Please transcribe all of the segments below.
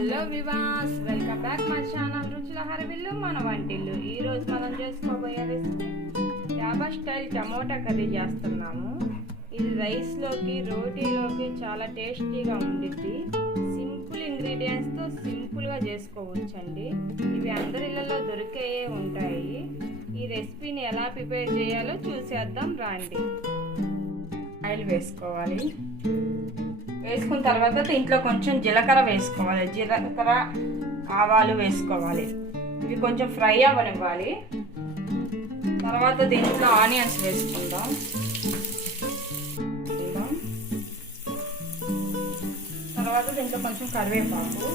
Hello వివాస్ welcome back మా channel. రుచుల హరవిల్లు మన వంటిల్లు. ఈ రోజు మనం చేసుకోబోయే రెసిపీ డాబా స్టైల్ టమోటా కర్రీ చేస్తున్నాము. ఇది రైస్లోకి రోటీలోకి చాలా టేస్టీగా ఉండిద్ది. సింపుల్ ఇంగ్రీడియంట్స్తో సింపుల్గా చేసుకోవచ్చండి. ఇవి అందరి ఇళ్ళలో దొరికే ఉంటాయి. ఈ రెసిపీని ఎలా ప్రిపేర్ చేయాలో చూసేద్దాం రాండి. ఆయిల్ వేసుకోవాలి. వేసుకున్న తర్వాత దీంట్లో కొంచెం జీలకర్ర వేసుకోవాలి. జీలకర్ర ఆవాలు వేసుకోవాలి. ఇవి కొంచెం ఫ్రై అవ్వనివ్వాలి. తర్వాత దీంట్లో ఆనియన్స్ వేసుకుందాం. తర్వాత దీంట్లో కొంచెం కరివేపాకు.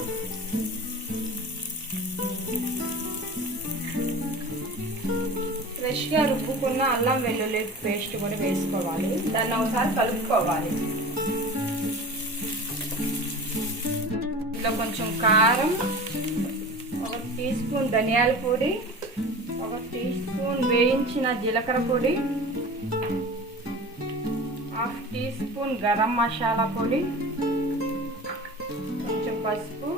ఫ్రెష్గా రుబ్బుకున్న అల్లం వెల్లుల్లి పేస్ట్ కూడా వేసుకోవాలి. దాన్ని ఒకసారి కలుపుకోవాలి. దీంట్లో కొంచెం కారం ఒక టీ స్పూన్ ధనియాల పొడి ఒక టీ స్పూన్ వేయించిన జీలకర్ర పొడి half teaspoon garam masala పొడి కొంచెం పసుపు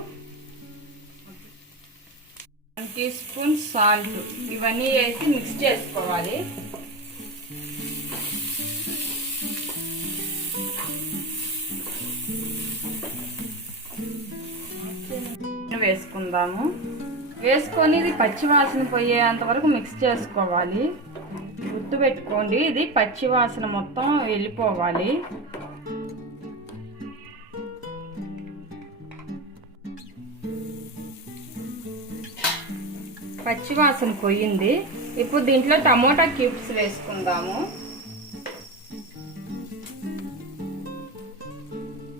వన్ టీ స్పూన్ సాల్ట్. ఇవన్నీ వేసి మిక్స్ చేసుకోవాలి. వేసుకుందాము. వేసుకొని ఇది పచ్చివాసన పోయేంత వరకు మిక్స్ చేసుకోవాలి. గుర్తు పెట్టుకోండి ఇది పచ్చివాసన మొత్తం వెళ్ళిపోవాలి. పచ్చివాసన పోయింది. ఇప్పుడు దీంట్లో టమోటా క్యూబ్స్ వేసుకుందాము.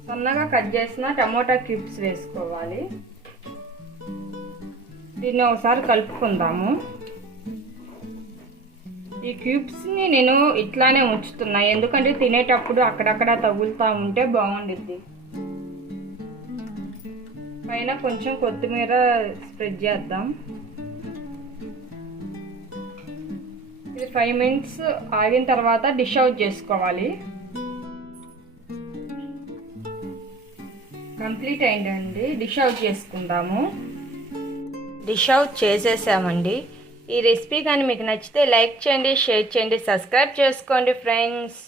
సన్నగా కట్ చేసిన టమోటా క్యూబ్స్ వేసుకోవాలి. దీన్ని ఒకసారి కలుపుకుందాము. ఈ క్యూబ్స్ని నేను ఇట్లానే ఉంచుతున్నా. ఎందుకంటే తినేటప్పుడు అక్కడక్కడ తగులుతూ ఉంటే బాగుండిద్ది. పైన కొంచెం కొత్తిమీర స్ప్రెడ్ చేద్దాం. ఇది ఫైవ్ మినిట్స్ ఆగిన తర్వాత డిష్ అవుట్ చేసుకోవాలి. కంప్లీట్ అయిందండి. డిష్ అవుట్ చేసుకుందాము. డిష్ అవుట్ చేసేసామండి. ఈ రెసిపీ కానీ మీకు నచ్చితే లైక్ చేయండి షేర్ చేయండి సబ్స్క్రైబ్ చేసుకోండి ఫ్రెండ్స్.